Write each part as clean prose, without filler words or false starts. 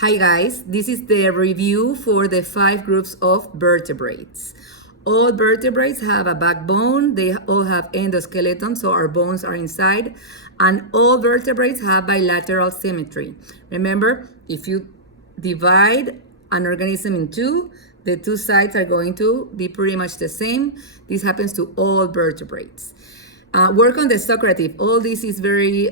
Hi guys, this is the review for the 5 groups of vertebrates. All vertebrates have a backbone, they all have endoskeleton, so our bones are inside, and all vertebrates have bilateral symmetry. Remember, if you divide an organism in two, the two sides are going to be pretty much the same. This happens to all vertebrates. Work on the Socrative. All this is very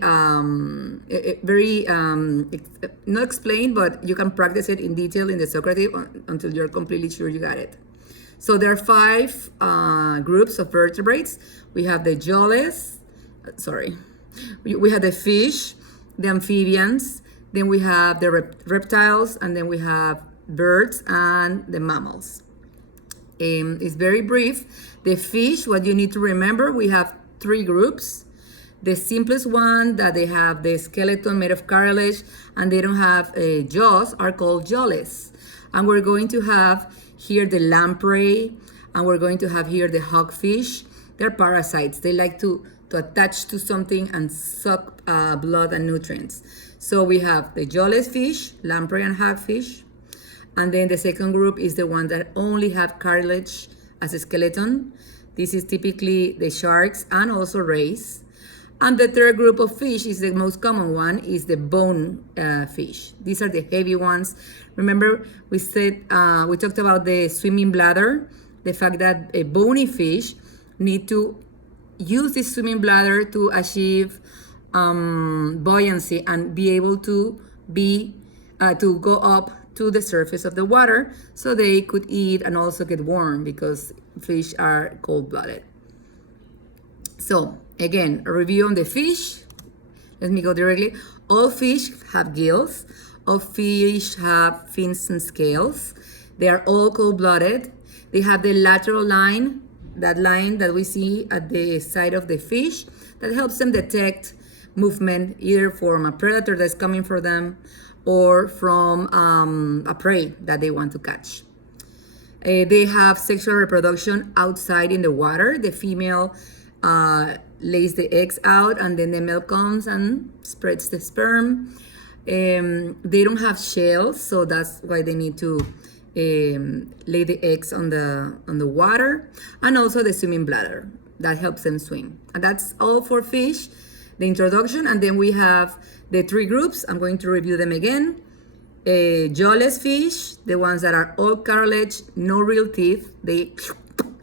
not explained, but you can practice it in detail in the Socrative until you're completely sure you got it. So there are 5 groups of vertebrates. We have the jawless, we have the fish, the amphibians, then we have the reptiles, and then we have birds and the mammals. It's very brief. The fish, what you need to remember, we have 3 groups. The simplest one, that they have the skeleton made of cartilage and they don't have jaws, are called jawless. And we're going to have here the lamprey, and we're going to have here the hawkfish. They're parasites. They like to attach to something and suck blood and nutrients. So we have the jawless fish, lamprey and hawkfish. And then the second group is the one that only have cartilage as a skeleton. This is typically the sharks and also rays. And the third group of fish is the most common one, is the bone fish. These are the heavy ones. Remember, we talked about the swimming bladder, the fact that a bony fish need to use this swimming bladder to achieve buoyancy and be able to go up to the surface of the water so they could eat and also get warm, because fish are cold-blooded. So again, a review on the fish. Let me go directly. All fish have gills. All fish have fins and scales. They are all cold-blooded. They have the lateral line, that line that we see at the side of the fish, that helps them detect movement either from a predator that's coming for them or from a prey that they want to catch. They have sexual reproduction outside in the water. The female lays the eggs out, and then the male comes and spreads the sperm. They don't have shells, so that's why they need to lay the eggs on the water, and also the swimming bladder that helps them swim. And that's all for fish, the introduction. And then we have the 3 groups. I'm going to review them again. Jawless fish, the ones that are all cartilage, no real teeth. They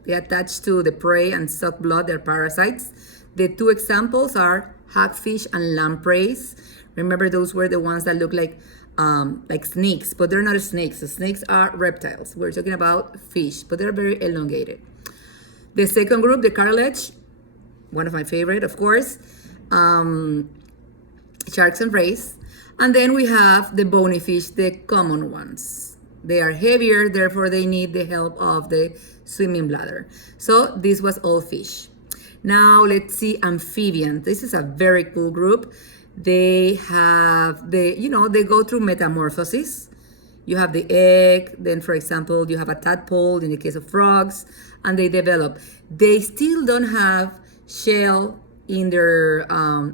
attach to the prey and suck blood. They're parasites. The 2 examples are hawkfish and lampreys. Remember, those were the ones that look like snakes, but they're not snakes. The snakes are reptiles. We're talking about fish, but they're very elongated. The second group, the cartilage, one of my favorite, of course, sharks and rays. And then we have the bony fish, the common ones. They are heavier, therefore they need the help of the swimming bladder. So this was all fish. Now let's see amphibians. This is a very cool group. They have they go through metamorphosis. You have the egg, then for example, you have a tadpole in the case of frogs, and they develop. They still don't have shell in their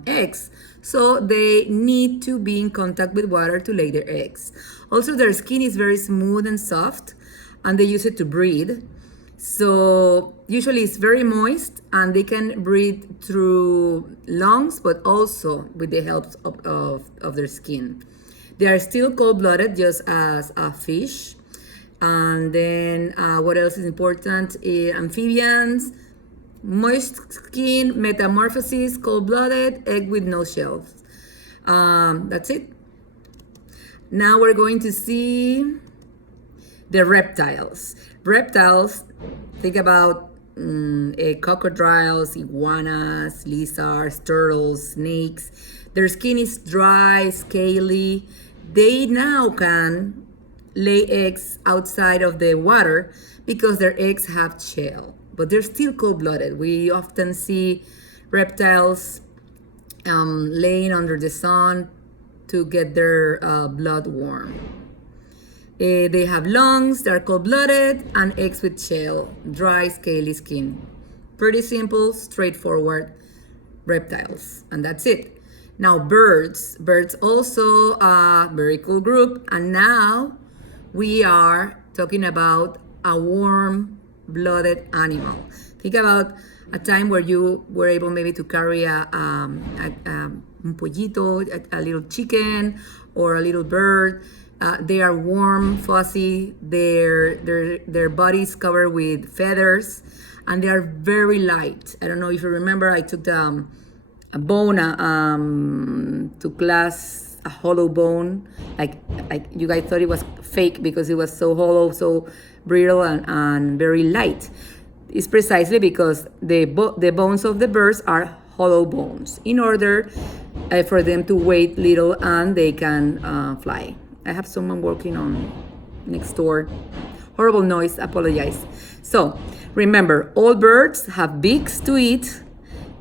eggs, so they need to be in contact with water to lay their eggs. Also, their skin is very smooth and soft, and they use it to breathe. So usually it's very moist, and they can breathe through lungs, but also with the help of their skin. They are still cold-blooded, just as a fish. And then what else is important? Amphibians, moist skin, metamorphosis, cold-blooded, egg with no shells. That's it. Now we're going to see the reptiles. Reptiles, think about crocodiles, iguanas, lizards, turtles, snakes. Their skin is dry, scaly. They now can lay eggs outside of the water because their eggs have shell, but they're still cold-blooded. We often see reptiles laying under the sun to get their blood warm. They have lungs, they're cold-blooded, and eggs with shell, dry, scaly skin. Pretty simple, straightforward reptiles, and that's it. Now birds. Birds also a very cool group. And now we are talking about a warm-blooded animal. Think about a time where you were able maybe to carry un pollito, a little chicken, or a little bird. They are warm, fuzzy. Their bodies covered with feathers, and they are very light. I don't know if you remember. I took a bone to class, a hollow bone. Like you guys thought it was fake because it was so hollow, so brittle, and very light. It's precisely because the bones of the birds are hollow bones in order for them to weigh little and they can fly. I have someone working on next door. Horrible noise, apologize. So remember, all birds have beaks to eat.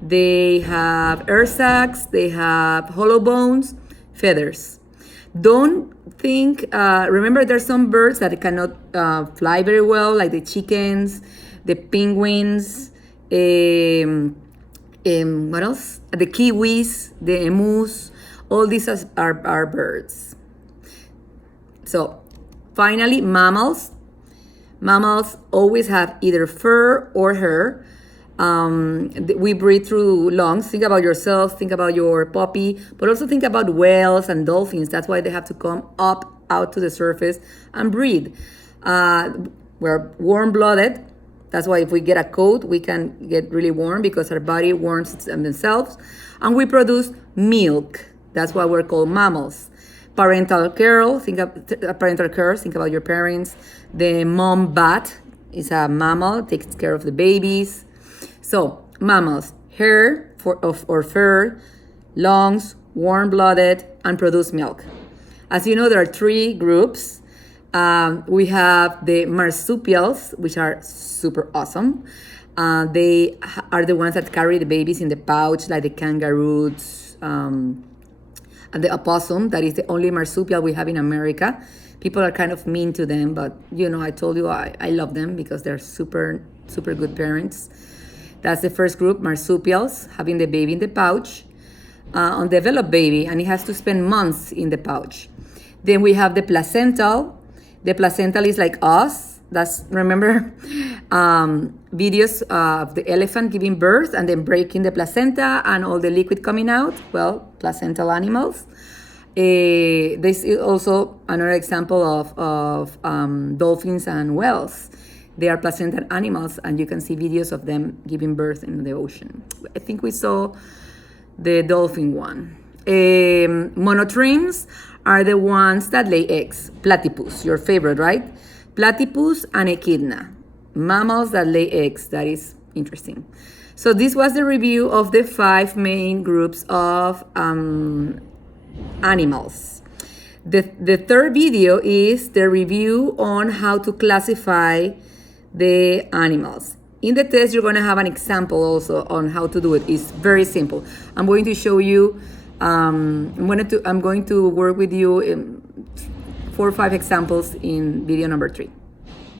They have air sacs, they have hollow bones, feathers. Don't think, remember there's some birds that cannot fly very well, like the chickens, the penguins, what else? The kiwis, the emus, all these are birds. So finally, mammals. Mammals always have either fur or hair. We breathe through lungs. Think about yourself, think about your puppy, but also think about whales and dolphins. That's why they have to come up out to the surface and breathe. We're warm-blooded. That's why if we get a cold, we can get really warm because our body warms themselves. And we produce milk. That's why we're called mammals. Parental care, think about your parents. The mom bat is a mammal, takes care of the babies. So mammals, hair or fur, lungs, warm-blooded, and produce milk. As you know, there are three groups. We have the marsupials, which are super awesome. They are the ones that carry the babies in the pouch, like the kangaroos, and the opossum. That is the only marsupial we have in America. People are kind of mean to them, but I told you I love them because they're super, super good parents. That's the first group, marsupials, having the baby in the pouch, undeveloped baby, and it has to spend months in the pouch. Then we have the placental. The placental is like us. Remember videos of the elephant giving birth and then breaking the placenta and all the liquid coming out? Well, placental animals. This is also another example of dolphins and whales. They are placental animals, and you can see videos of them giving birth in the ocean. I think we saw the dolphin one. Monotremes are the ones that lay eggs. Platypus, your favorite, right? Platypus and echidna, mammals that lay eggs. That is interesting. So this was the review of the 5 main groups of animals. The third video is the review on how to classify the animals. In the test, you're going to have an example also on how to do it. It's very simple. I'm going to show you. I'm going to work with you in 4 or 5 examples in video number 3.